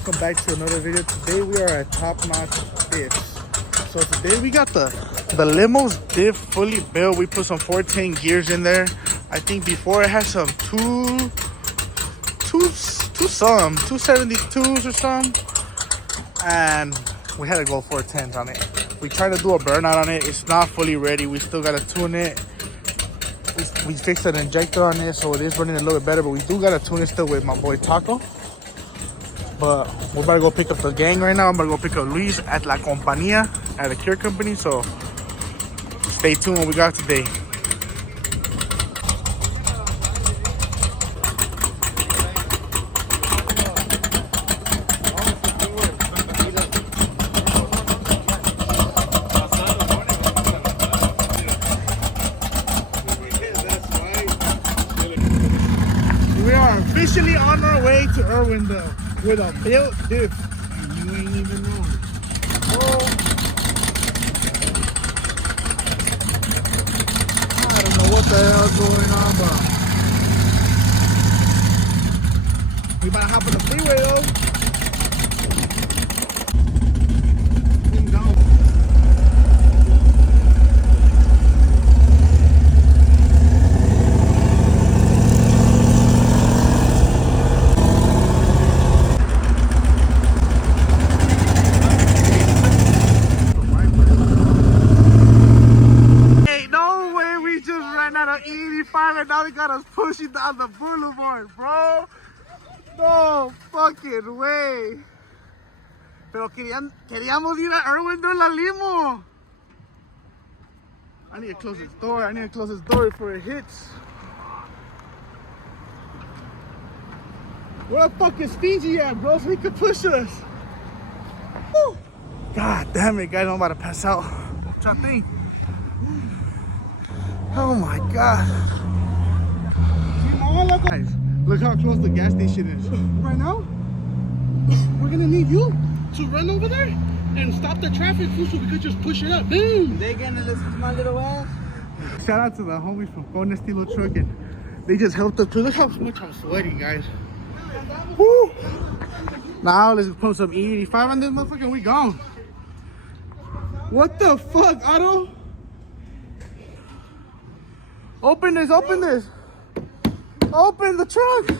Welcome back to another video. Today we are at Top Notch Diffs. So today we got the Limo's diff fully built. We put some 410 gears in there. I think before it had some 272s or something, and we had to go 410s on it. We tried to do a burnout on it. It's not fully ready. We still gotta tune it. We fixed an injector on it, so it is running a little bit better, but we do gotta tune it still with my boy Taco. But we're about to go pick up the gang right now. I'm gonna go pick up Luis at La Compañía at the Cure Company, so stay tuned what we got today. We are officially on our way to Irwindale with a built diff. You ain't even know it. Oh, I don't know what the hell's going on, but we about to hop on the freeway though. At 85 and now they got us pushing down the boulevard, bro. No fucking way. Pero queríamos ir a Irwindale La Limo. I need to close this door. I need to close this door before it hits. Where the fuck is Fiji at, bro? So he could push us. Woo. God damn it, guys. I'm about to pass out. What y'all think? Oh my god. Guys, look how close the gas station is. Right now, we're gonna need you to run over there and stop the traffic so we could just push it up. Boom! They gonna listen to my little ass? Shout out to the homies from Con Estilo Truck, and they just helped us too. Look how much I'm sweating, guys. Woo! Now let's put some E85 on this motherfucker and we gone. What the fuck, Otto? Open this, open this. Open the trunk.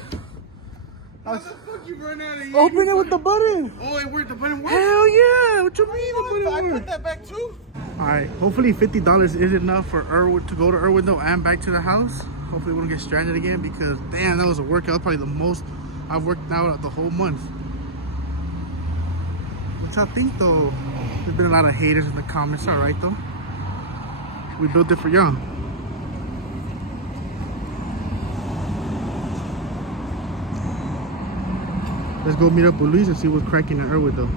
How the fuck you run out of here? Open it with the button. Oh, it worked, the button worked? Hell yeah. What you mean the button I worked? put that back too. Alright, hopefully $50 is enough for Irwin to go to Irwindale and back to the house. Hopefully we don't get stranded again because damn, that was a workout. Probably the most I've worked out the whole month. What y'all think though? There's been a lot of haters in the comments. Alright though. We built it for y'all. Let's go meet up with Luis and see what's cracking in Irwindale.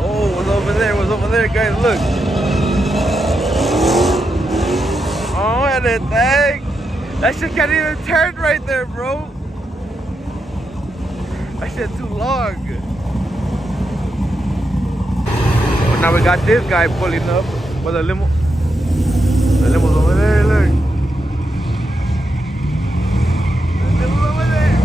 Oh, what's over there? What's over there, guys? Look. Oh, and that thing. That shit can't even turn right there, bro. That shit too long. Now we got this guy pulling up with a limo. The limo's over there, look. The limo's over there.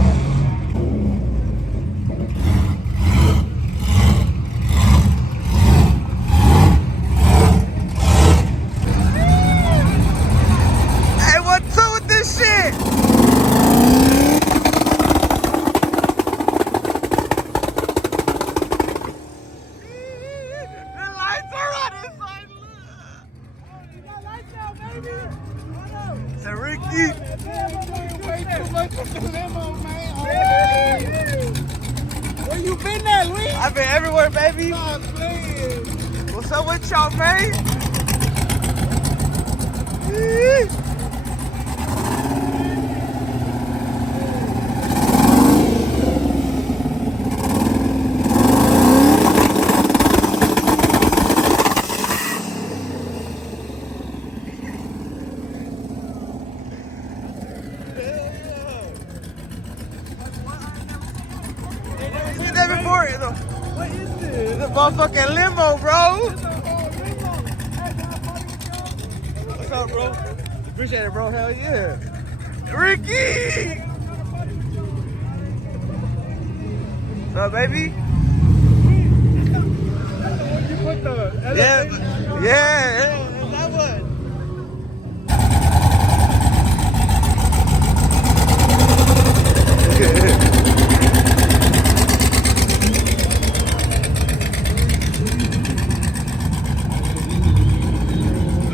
Hey, what's up with this shit? Where you been at, Luis? I've been everywhere, baby. Stop playing. What's up with y'all, man? What is this? It's a motherfucking limo, bro. What's up, bro? Appreciate it, bro. Hell yeah. Ricky! What's up, baby? You put the Yeah, yeah, that one.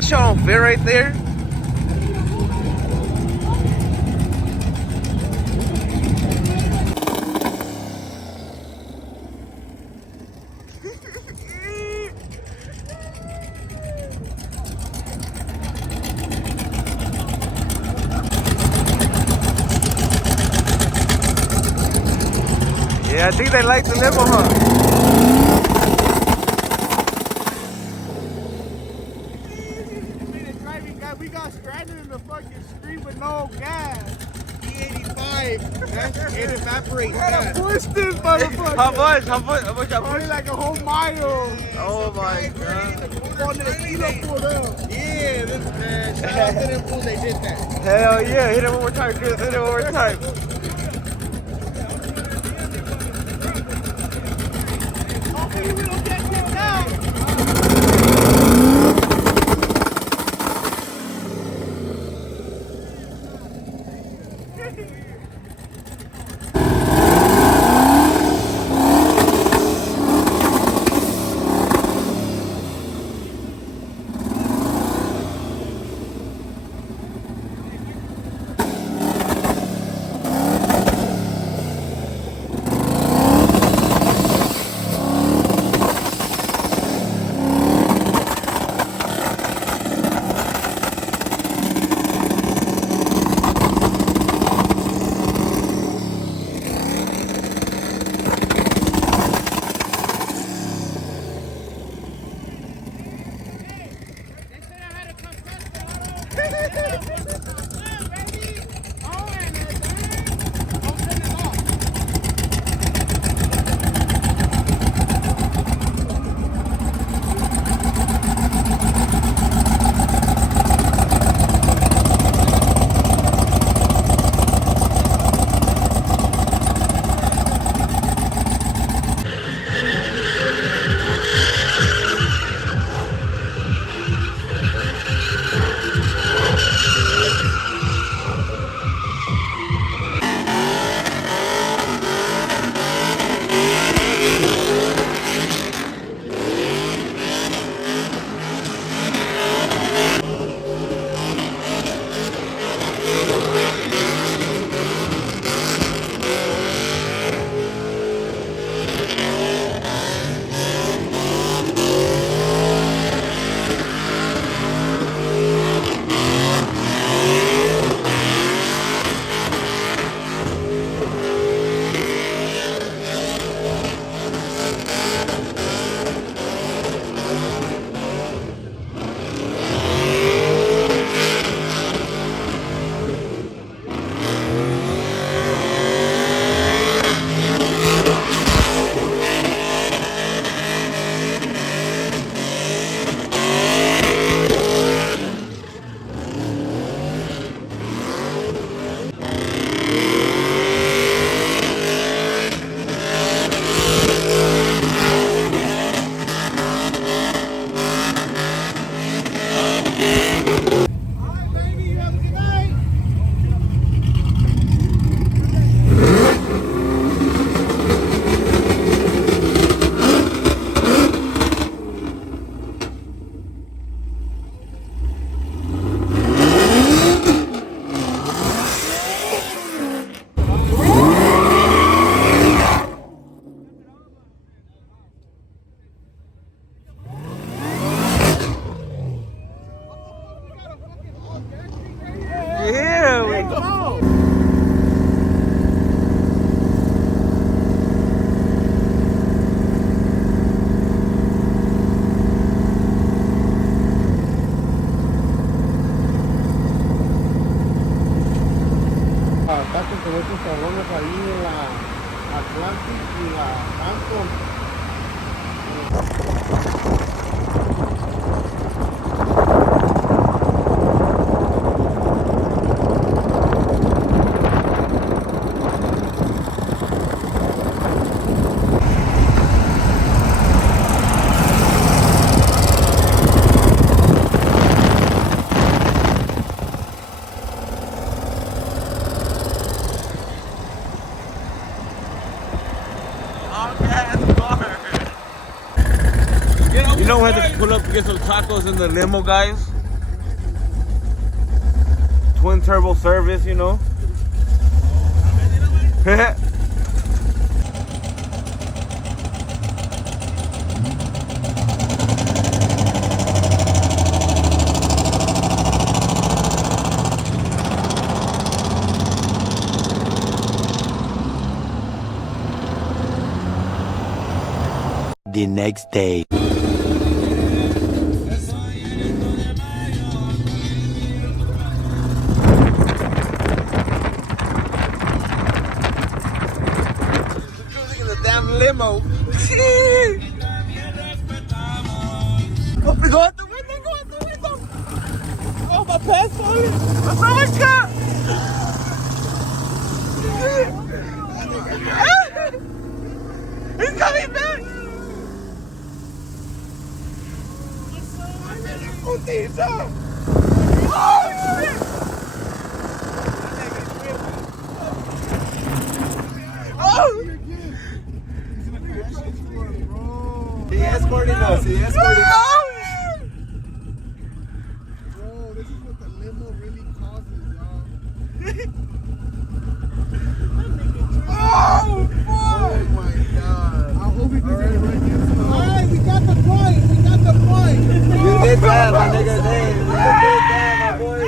Shit don't fit right there. Yeah, I think they like the limo, huh? We got stranded in the fucking street with no gas. E85. It evaporates. Gotta push this motherfucker. How much? How much y'all Probably put? like a whole mile. Oh my god. On the kilo pulled up. Yeah, this man. Shout out to them fools, they did that. Hell yeah, hit it one more time, Chris. Hit it one more time. Hopefully we don't get kicked out. get some tacos in the limo, guys. Twin turbo service, you know. The next day. Limo. Go out the window, go out the window. Oh, my pants falling. My stomach got. He's coming back. Oh, shit. Oh. He escorting us. He escorting us. Bro, this is what the limo really causes, y'all. Oh, Oh my God. I hope he doesn't get right into us. Alright, we got the point. We got the point. You did that, my nigga. Hey, you did that, my boy.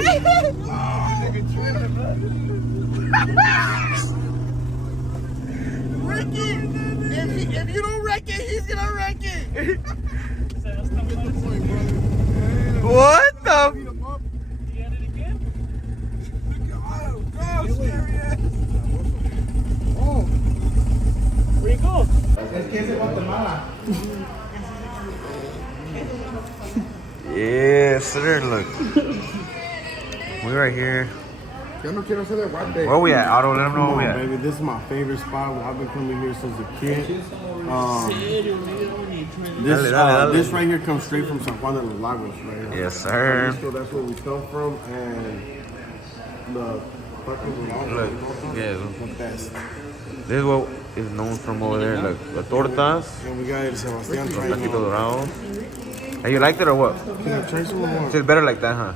Nigga tripping, bro. Ricky, if you don't wreck it, he's gonna wreck it. Get the point, brother. What the? Beat him up. He had it again? Oh, scary ass. Oh. Where you go? Es que es de Guatemala. Yes, sir. Look, we right here. Yo no quiero hacer el guante. Where we at? Auto, let them know where we Come on, at. baby, this is my favorite spot. I've been coming here since a kid. This right here comes straight from San Juan de los Lagos, right here. Yes, sir. So that's where we come from, and the fucking Look, yeah, the best. this is what is known from over there. Look, the tortas, And we got El Sebastian los right taquitos now. dorados. And you liked it or what? Can I try some more? It's better like that, huh?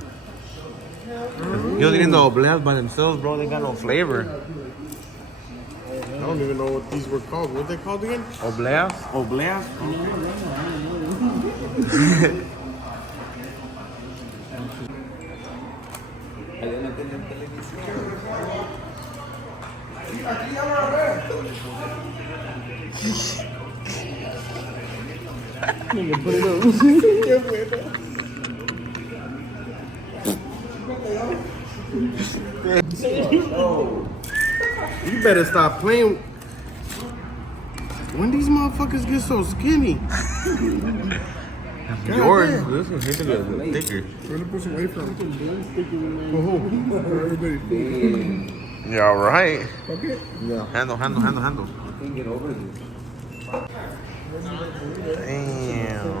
You don't eating the obleas by themselves, bro. They got no flavor. I don't even know what these were called. What they called again? Obleas? Obleas? You better stop playing. When these motherfuckers get so skinny? Yours. This one's thicker. Trying to push away from everybody. Yeah, all right. Okay. Yeah. Handle. I can't get over this. Damn.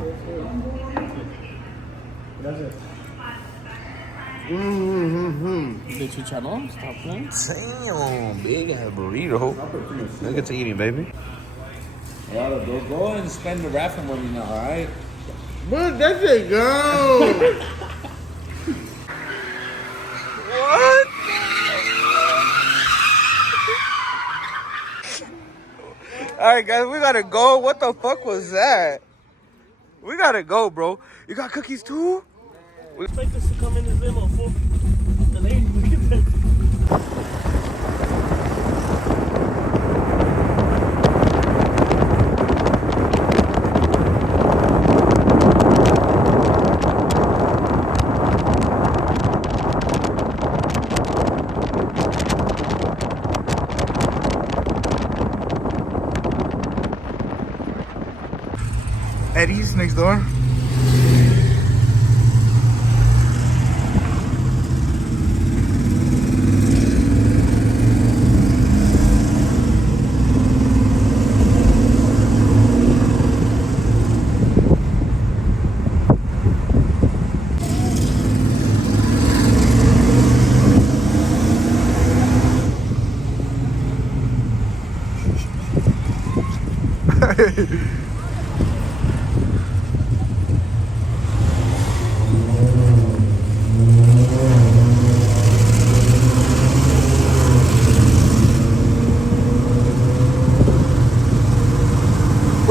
The chicharrón, stop playing. Damn, big ass burrito. Look at eating, baby. Yeah, go and spend the raffle money now, alright? But that shit go. What? Alright, guys, we gotta go. What the fuck was that? We gotta go, bro. You got cookies too? Expect us to come in this limo, fool. The lady, look at that. Eddie's next door.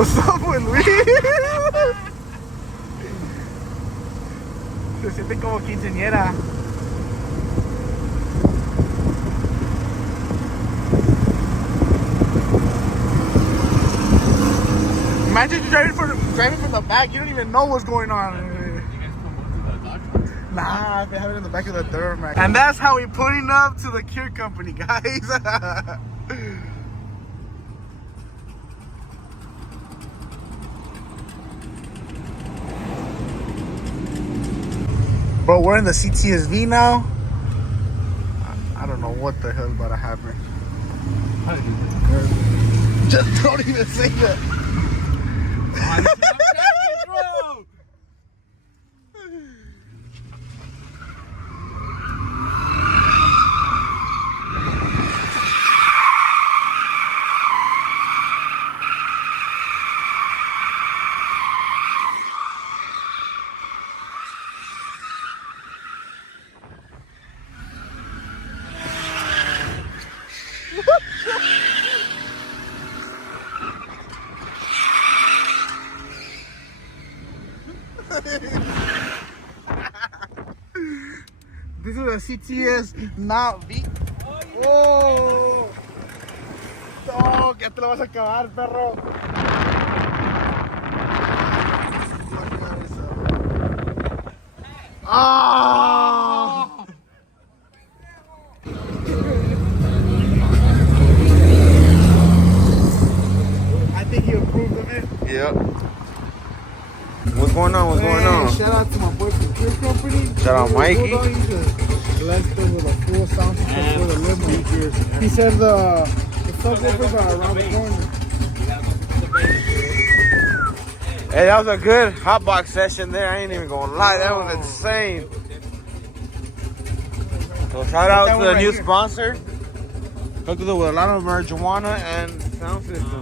What's up with Luis? Se siente como quinceañera. Imagine you driving from the back. You don't even know what's going on. Nah, I've been having it in the back of the third, man. And that's how we putting up to the Cure Company, guys. Bro, we're in the CTSV now. I don't know what the hell's about to happen. Just don't even say that. This is a CTS not V. Oh, no, que te lo vas a acabar, perro. Ah. I think you improved a bit. Yep. What's going on? What's going on? Shout out to my boy from Cure Company. Shout out Mikey. Blessed them with a full sound system for the Limo. He said the subwoofers are around the corner. Hey, that was a good hotbox session there. I ain't even gonna lie, that was insane. So shout out to the new sponsor. Hooked it up with a lot of marijuana and sound system.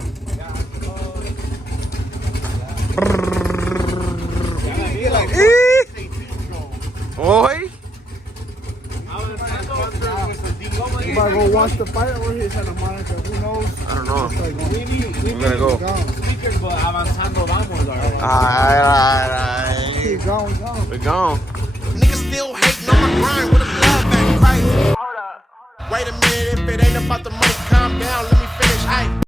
Boy. You might go watch the fight over here in Santa Monica. Who knows? I don't know. We're gonna go. Alright. Keep going, We're gone. Niggas still hating on my grind with a love back crazy. Wait a minute, if it ain't about the money, calm down, let me finish. Aight.